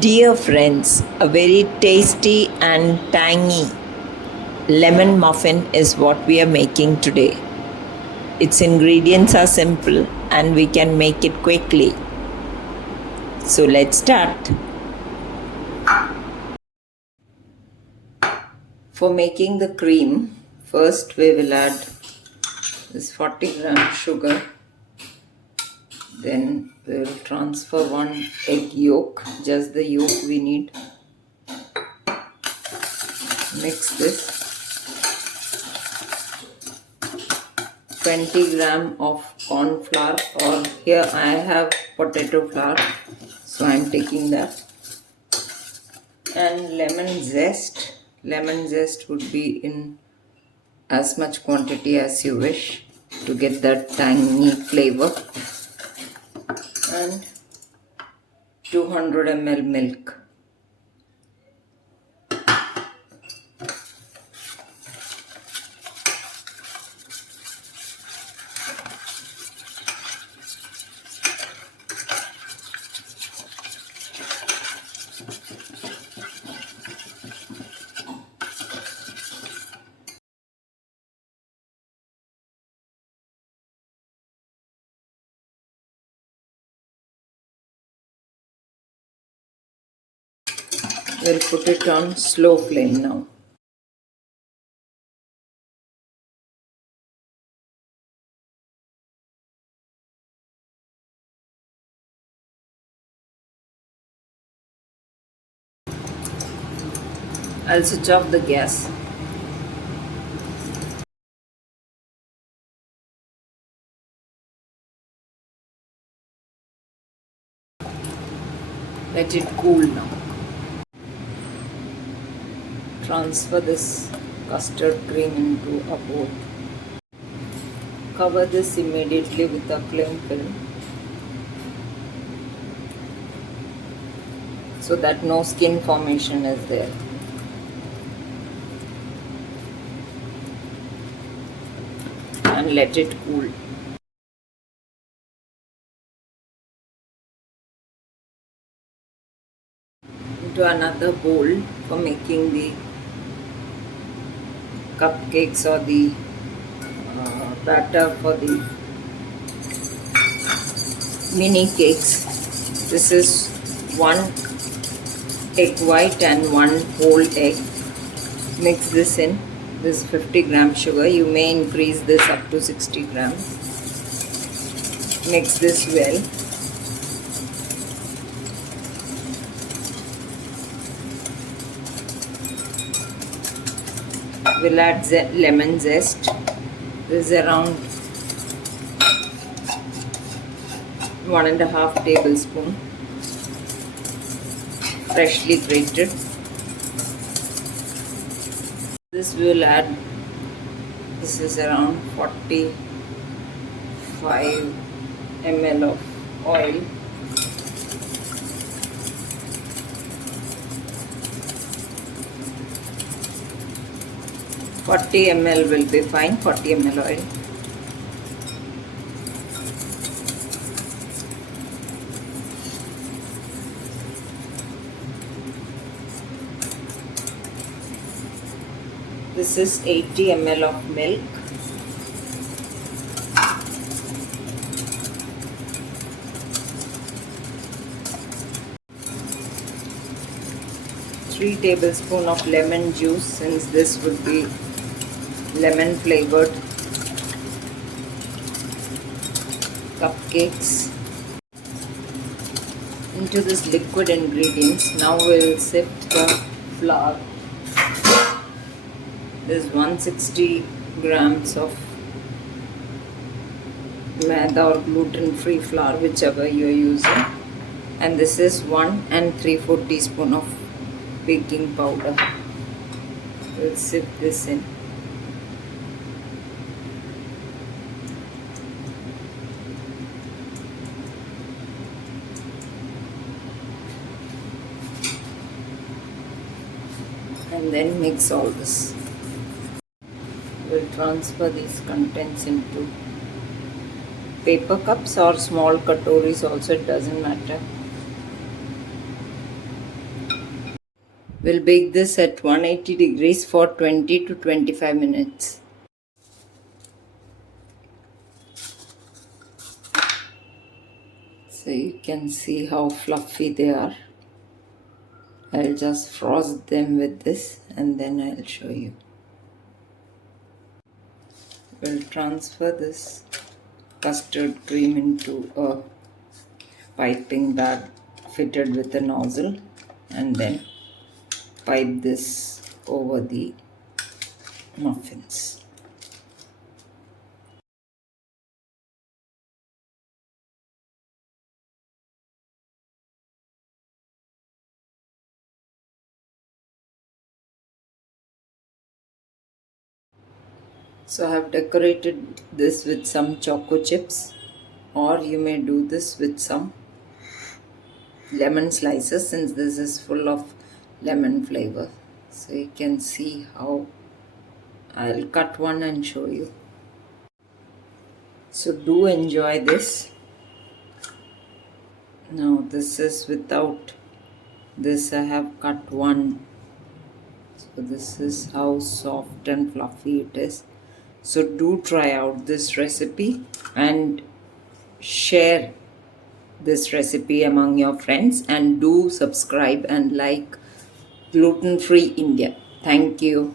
Dear friends, a very tasty and tangy lemon muffin is what we are making today. Its ingredients are simple and we can make it quickly. So let's start. For making the cream, first we will add this 40 gram sugar. Then we will transfer one egg yolk, just the yolk we need. Mix this. 20 gram of corn flour, or here I have potato flour, so I am taking that. And lemon zest would be in as much quantity as you wish to get that tangy flavor. And 200 ml milk. We'll put it on slow flame now. I'll switch off the gas. Let it cool now. Transfer this custard cream into a bowl. Cover this immediately with a cling film so that no skin formation is there. And let it cool. Into another bowl for making the cupcakes or the batter for the mini cakes. This is one egg white and one whole egg. Mix this in. This is 50 gram sugar. You may increase this up to 60 grams. Mix this well. We'll add lemon zest. This is around 1.5 tablespoon, freshly grated. This will add, this is around 45 ml of oil. (40 ml will be fine, 40 ml oil. This is 80 ml of milk. Three tablespoons of lemon juice, since this would be lemon flavored cupcakes. Into this liquid ingredients, now we'll sift the flour. This is 160 grams of maida or gluten free flour, whichever you're using, and this is 1 3/4 teaspoon of baking powder. We'll sift this in. And then mix all this. We'll transfer these contents into paper cups or small katoris also, it doesn't matter. We'll bake this at 180 degrees for 20 to 25 minutes. So you can see how fluffy they are. I'll just frost them with this and then I'll show you. We'll transfer this custard cream into a piping bag fitted with a nozzle and then pipe this over the muffins. So I have decorated this with some choco chips, or you may do this with some lemon slices since this is full of lemon flavor. So you can see how I'll cut one and show you. So do enjoy this. Now this is without this. I have cut one. So this is how soft and fluffy it is. So do try out this recipe and share this recipe among your friends, and do subscribe and like Gluten Free India. Thank you.